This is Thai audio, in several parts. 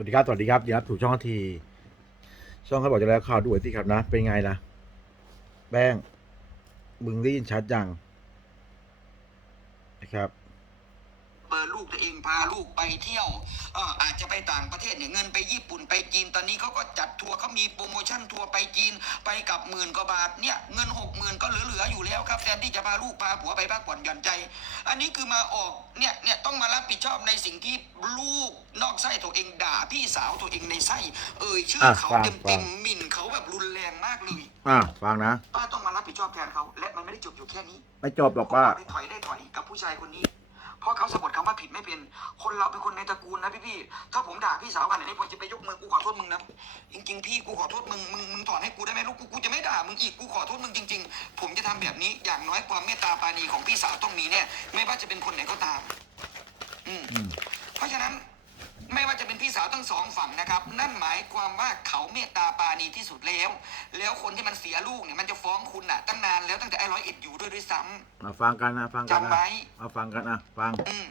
วัสดีครับ สวัสดีครับยินดีรับถูกช่องที ช่องเขาบอกจะแล้วข่าวด่วนสิครับนะ เป็นไงล่ะ แป้งมึงได้ยินชัดยังนะครับ ลูกตัวเองพาลูกไปเที่ยวเอ่ออาจจะไปต่างประเทศเนี่ยเงินไปญี่ปุ่นไปจีนตอนนี้เขาก็จัดทัวร์เขามีโปรโมชั่นทัวร์ไปจีนไปกับหมื่นกว่าบาทเนี่ยเงินหกหมื่นก็เหลือๆอยู่แล้วครับแทนที่จะพาลูกพาผัวไปพักผ่อนหย่อนใจ อันนี้คือมาออกเนี่ยเนี่ยต้องมารับผิดชอบในสิ่งที่ลูกนอกไส้ตัวเองด่าพี่สาวตัวเองในไส้เอ่ยชื่ออะเขาฟังเต็มฟัเต็งมๆหมิ่นเขาแบบรุนแรงมากเลยอะฟังนะป้าต้องมารับผิดชอบแทนเขาและมันไม่ได้จบอยู่แค่นี้ ไม่จบหรอกป้าได้ถอยได้ถอยกับผู้ชายคนนี้ เพราะเขาสะบัดคำว่าผิดไม่เป็น คนเราเป็นคนในตระกูลนะพี่พี่ๆถ้าผมด่าพี่สาวกันเนี่ยผมจะไปยกมือกูขอโทษมึงนะจริงๆพี่กูขอโทษมึงมึงมึงถอนให้กูได้ไหมลูกกูกูจะไม่ด่ามึงอีกกูขอโทษมึงจริง ๆ ผมจะทำแบบนี้อย่างน้อยความเมตตาปราณีของพี่สาวต้องมีเนี่ยไม่ว่าจะเป็นคนไหนก็ตาม อืมอืมเพราะฉะนั้น ไม่ว่าจะเป็นพี่สาวทั้งสองฝั่งนะครับ นั่นหมายความว่าเขาเมตตาปราณีที่สุดแล้ว แล้วคนที่มันเสียลูกเนี่ยมันจะฟ้องคุณน่ะตั้งนานแล้วตั้งแต่ไอ้ร้อยเอ็ดอยู่ด้วยด้วยซ้ำ มาฟังกันนะฟังกันจำไว้นะมาฟังกันนะฟัง อืม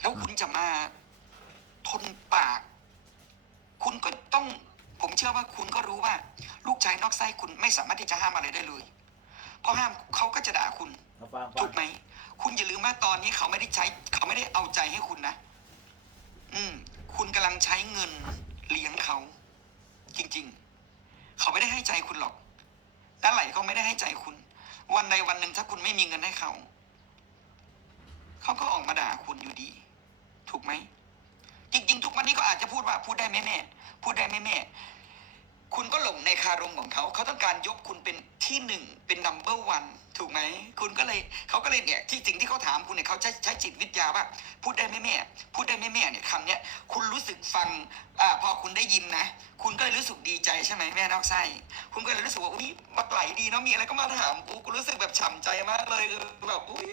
แล้วคุณจะมาทนปาก คุณก็ต้อง ผมเชื่อว่าคุณก็รู้ว่า ลูกชายนอกไส้คุณไม่สามารถที่จะห้ามอะไรได้เลยเพราะห้ามเขาก็จะด่าคุณ มาฟังฟัถูงกไหม คุณอย่าลืมว่าตอนนี้เขาไม่ได้ใช้ เขาไม่ได้เอาใจให้คุณนะ อืม คุณกำลังใช้เงินเลี้ยงเขา จริง ๆ เขาไม่ได้ให้ใจคุณหรอกด้านไหลเขาไม่ได้ให้ใจคุณ วันใดวันหนึ่งถ้าคุณไม่มีเงินให้เขา เขาก็ออกมาด่าคุณอยู่ดี ถูกไหม จริง ๆ ทุกวันนี้ก็อาจจะพูดว่าพูดได้ไหมแม่พูดได้ไหมแม่คุณก็หลงในคารมของเขา เขาต้องการยกคุณเป็นที่หนึ่งเป็นนัมเบอร์วัน ถูกไหมคุณก็เลยเขาก็เลยเนี่ยที่สิ่งที่เขาถามคุณเนี่ยเขาใช้ใช้จิตวิทยาว่า พูดได้ไหมแม่พูดได้ไหมแม่เนี่ยคำเนี้ยคุณรู้สึกฟังอ่าพอคุณได้ยินนะ คุณก็เลยรู้สึกดีใจใช่ไหมแม่นอกไส้คุณก็เลยรู้สึกว่าอุ้ยมาไหลดีเนาะมีอะไรก็มาถามกูกูรู้สึกแบบฉ่ำใจมากเลยแบบอุ้ย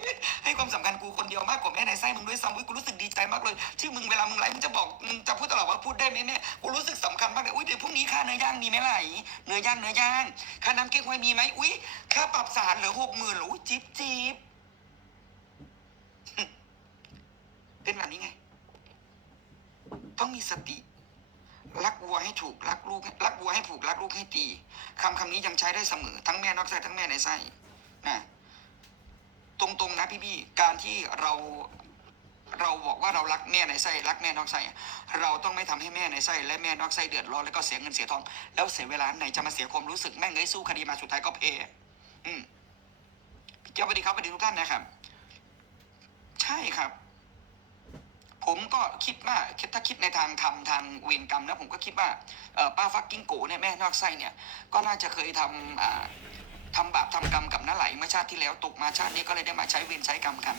ให้ความสำคัญกูคนเดียวมากกว่าแม่ในไส้มึงด้วยซ้ำอุ้ยกูรู้สึกดีใจมากเลยที่มึงเวลามึงไลฟ์มึงจะบอกมึงจะพูดตลอดว่าพูดได้ไหมแม่กูรู้สึกสำคัญมากเลยอุ้ยเดี๋ยวพรุ่งนี้ค่าเนื้อย่างมีไหมไหลเนื้อย่างเนื้อย่างค่าน้ำเก๊กฮวยมีไหมอุ้ยค่าปรับสารเหลือหกหมื่นอุ้ยจิ๊บจิ๊บเป็นแบบนี้ไง ต้องมีสติ รักวัวให้ถูกรักลูกรักวัวให้ผูกรักลูกให้ตีคำคำนี้ยังใช้ได้เสมอ ทั้งแม่นอกไส้ทั้งแม่ในไส้นะตรงๆนะพี่ๆการที่เราเราบอกว่าเรารักแม่ในไส้รักแม่นอกไส้เราต้องไม่ทำให้แม่ในไส้และแม่นอกไส้เดือดร้อนแล้วก็เสียเงินเสียทอง แล้วเสียเวลาไหนจะมาเสียความรู้สึกแม่งเอ้ยสู้คดีมาสุดท้ายก็เพอืม พี่เจ้าสวัสดีครับสวัสดีทุกท่านนะครับ ใช่ครับ ผมก็คิดว่าถ้าคิดในทางธรรมทางเวรกรรมนะผมก็คิดว่าเอ่อป้าฟักกิ้งโกเนี่ยแม่นอกไส้เนี่ย ก็น่าจะเคยทำอ่าทำบาปทำกรรมกับน้าไหลเมื่อชาติที่แล้วตกมาชาตินี้ก็เลยได้มาใช้เวรใช้กรรมกัน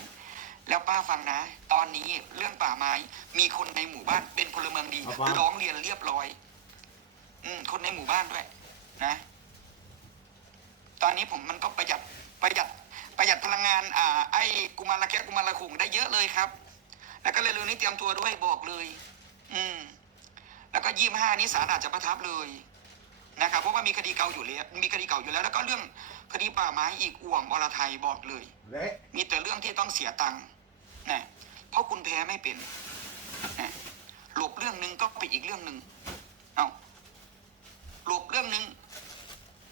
แล้วป้าฟังนะ ตอนนี้เรื่องป่าไม้มีคนในหมู่บ้านเป็นพลเมืองดีเอาฟังร้องเรียนเรียบร้อย อืมคนในหมู่บ้านด้วย นะ ตอนนี้ผมมันก็ประหยัดประหยัด ประหยัดพลังงานอ่าไอ้กุมารละแคะกุมารละขุงได้เยอะเลยครับ แล้วก็เลยเร็วนี้เตรียมตัวด้วยบอกเลย อืม แล้วก็ยี่ห้านี้ศาลอาจจะประทับเลยนะครับเพราะว่ามีคดีเก่าอยู่แล้วมีคดีเก่าอยู่แล้ว แล้วก็เรื่องคดีป่าไม้อีกอ่วมอรไทยบอกเลยเละมีแต่เรื่องที่ต้องเสียตังค์นะเพราะคุณแพ้ไม่เป็นนะหลบเรื่องหนึ่งก็ไปอีกเรื่องหนึ่งเอาหลบเรื่องหนึ่ง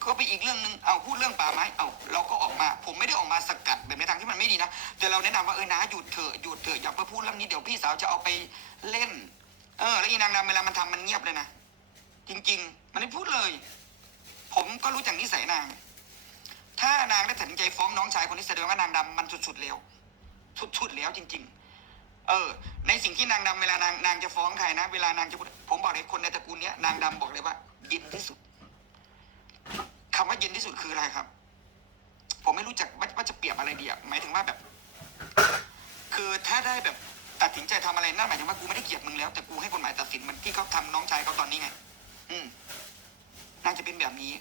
ก็ไปอีกเรื่องหนึ่งเอาพูดเรื่องป่าไม้เอาเราก็ออกมา ผมไม่ได้ออกมาสกัดแบบในทางที่มันไม่ดีนะ แต่เราแนะนำว่าเออนะหยุดเถอะหยุดเถอะอย่าไปพูดเรื่องนี้เดี๋ยวพี่สาวจะเอาไปเล่น เออ แล้วอีนางดำเวลามันทำมันเงียบเลยนะจริง ๆ มันไม่พูดเลย ผมก็รู้จักนิสัยนาง ถ้านางได้ตัดสินใจฟ้องน้องชายคนนี้แสดงว่านางดำมันสุดๆแล้วสุดๆแล้วจริง ๆ เออ ในสิ่งที่นางดำเวลานางนางจะฟ้องใครนะ เวลานางจะพูดผมบอกเลยคนในตระกูลเนี้ยนางดำบอกเลยว่าย็นที่สุด คำว่าเย็นที่สุดคืออะไรครับ ผมไม่รู้จักว่าจะเปรียบอะไรดีอะหมายถึงว่าแบบ คือถ้าได้แบบตัดสินใจทำอะไรนั่นหมายถึงว่ากูไม่ได้เกลียดมึงแล้วแต่กูให้กฎหมายตัดสินมันที่เขาทำน้องชายเขาตอนนี้ไง อืมน่าจะเป็นแบบนี้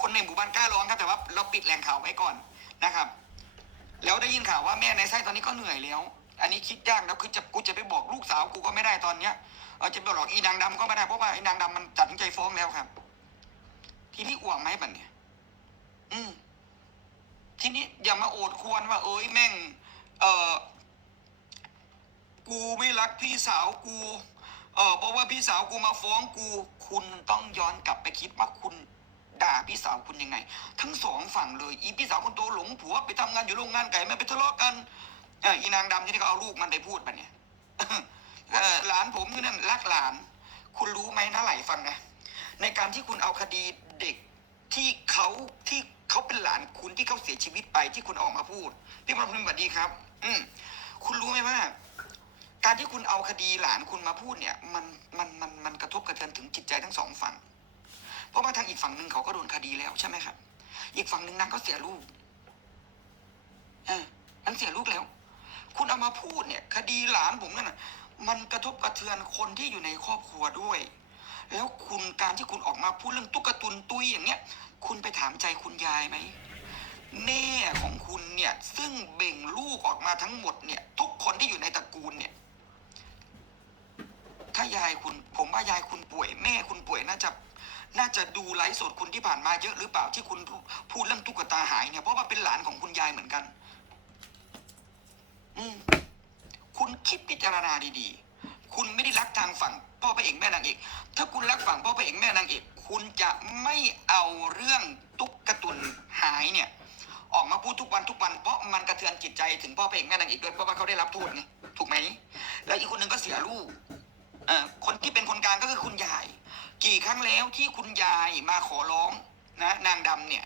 คนในหมู่บ้านกล้าร้องครับแต่ว่าเราปิดแหล่งข่าวไว้ก่อนนะครับ แล้วได้ยินข่าวว่าแม่ในไส้ตอนนี้ก็เหนื่อยแล้ว อันนี้คิดยากแล้วคือจะกูจะไปบอกลูกสาวกูก็ไม่ได้ตอนเนี้ยเออจะไปบอกอีนางดำก็ไม่ได้เพราะว่าไอ้นางดำมันตัดสินใจฟ้องแล้วครับ ทีนี้อ้วงไหมบัดเนี่ยอืมทีนี้อย่ามาโอดควรว่า เอ้ยแม่ง เออกูไม่รักพี่สาวกู เออเพราะว่าพี่สาวกูมาฟ้องกู คุณต้องย้อนกลับไปคิดว่าคุณด่าพี่สาวคุณยังไง ทั้งสองฝั่งเลย อีพี่สาวคนโตหลงผัวไปทำงานอยู่โรงงานไก่ไม่ไปทะเลาะกันอีนางดำที่เขาเอาลูกมันไปพูดมันเนี่ยหลานผมนี่นั่นรักหลาน คุณรู้ไหมนะไหลฟังนะในการที่คุณเอาคดี เด็กที่เขาที่เขาเป็นหลานคุณที่เขาเสียชีวิตไปที่คุณออกมาพูด พี่มรพลสวัสดีครับ อืมคุณรู้ไหมว่า การที่คุณเอาคดีหลานคุณมาพูดเนี่ย มันมันมันมันกระทบกระเทือนถึงจิตใจทั้งสองฝั่ง เพราะว่าทางอีกฝั่งหนึ่งเขาก็โดนคดีแล้วใช่ไหมครับ อีกฝั่งหนึ่งนางก็เสียลูกเออนังเสียลูกแล้ว คุณเอามาพูดเนี่ย คดีหลานผมนั่นน่ะมันกระทบกระเทือนคนที่อยู่ในครอบครัวด้วย แล้วคุณการที่คุณออกมาพูดเรื่องตุ๊กตุนตุยอย่างเงี้ย คุณไปถามใจคุณยายไหมแม่ของคุณเนี่ย ซึ่งเบ่งลูกออกมาทั้งหมดเนี่ย ทุกคนที่อยู่ในตระกูลเนี่ย ถ้ายายคุณ ผมว่ายายคุณป่วย แม่คุณป่วยน่าจะน่าจะดูไลฟ์สดคุณที่ผ่านมาเยอะหรือเปล่าที่คุณพูดเรื่องตุ๊กตาหายเนี่ยเพราะว่าเป็นหลานของคุณยายเหมือนกัน อืมคุณคิดพิจารณาดีๆ คุณไม่ได้รักทางฝั่งพ่อพระเอกแม่นางเอก ถ้าคุณรักฝั่งพ่อพระเอกแม่นางเอก คุณจะไม่เอาเรื่องตุ๊กระตุนหายเนี่ย ออกมาพูดทุกวันทุกวันเพราะมันกระเทือนจิตใจถึงพ่อพระเอกแม่นางเอกด้วยเพราะว่าเขาได้รับโทษไงถูกไหม แล้วอีกคนหนึ่งก็เสียลูกเอ่อคนที่เป็นคนกลางก็คือคุณยาย กี่ครั้งแล้วที่คุณยายมาขอร้องนะนางดำเนี่ย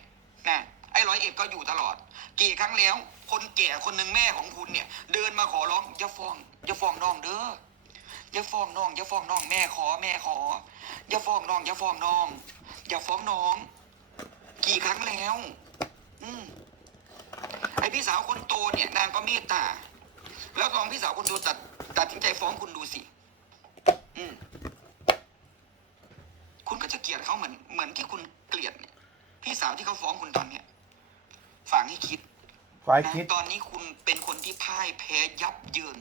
นะไอ้ร้อยเอ็ดก็อยู่ตลอด กี่ครั้งแล้ว คนแก่คนหนึ่งแม่ของคุณเนี่ย เดินมาขอร้องอย่าฟ้องอย่าฟ้องน้องเด้อ อย่าฟ้องน้องอย่าฟ้องน้องแม่ขอแม่ขออย่าฟ้องน้องอย่าฟ้องน้องอย่าฟ้องน้อง กี่ครั้งแล้ว อืมไอพี่สาวคนโตเนี่ย นางก็เมตตาแล้วลองพี่สาวคนโตตัดตัดสินใจฟ้องคุณดูสิ อืมคุณก็จะเกลียดเขาเหมือนเหมือนที่คุณเกลียดเนี่ย พี่สาวที่เขาฟ้องคุณตอนเนี้ยฝากให้คิดฝ่ายนะคิดตอนนี้คุณเป็นคนที่พ่ายแพ้ยับเยิน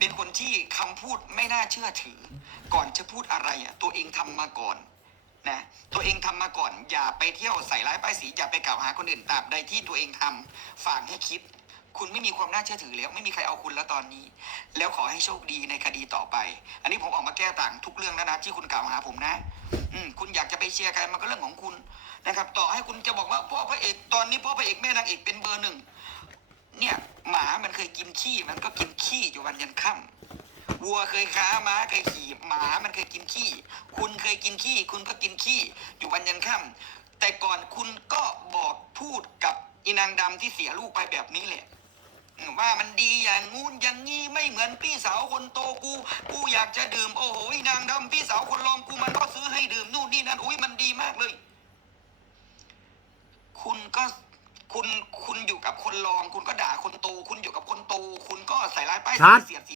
เป็นคนที่คำพูดไม่น่าเชื่อถือ ก่อนจะพูดอะไรอะตัวเองทำมาก่อนนะตัวเองทำมาก่อนอย่าไปเที่ยวใส่ร้ายป้ายสีอย่าไปกล่าวหาคนอื่นตาบใดที่ตัวเองทำฝากให้คิด คุณไม่มีความน่าเชื่อถือแล้วไม่มีใครเอาคุณแล้วตอนนี้ แล้วขอให้โชคดีในคดีต่อไป อันนี้ผมออกมาแก้ต่างทุกเรื่องแล้วนะที่คุณกล่าวหาผมนะ อืมคุณอยากจะไปเชียร์ใครมันก็เรื่องของคุณนะครับ ต่อให้คุณจะบอกว่าพ่อพระเอกตอนนี้พ่อพระเอกแม่นางเอกเป็นเบอร์หนึ่งเนี่ย หมามันเคยกินขี้มันก็กินขี้อยู่วันยันค่ำวัวเคยค้าม้าเคยขี่หมามันเคยกินขี้ คุณเคยกินขี้ คุณก็กินขี้อยู่วันยันค่ำแต่ก่อนคุณก็บอกพูดกับอีนางดำที่เสียลูกไปแบบนี้แหละว่ามันดีอย่างงู้นอย่างงี้ไม่เหมือนพี่สาวคนโตกูกูอยากจะดื่มโอ้โหนางดำพี่สาวคนรองกูมันก็ซื้อให้ดื่มนู่นนี่นั่นอุ้ยมันดีมากเลย คุณก็ คุณคุณอยู่กับคนรอง คุณก็ด่าคนโต คุณอยู่กับคนโต คุณก็ใส่ร้ายป้ายชัสีดเสียดสี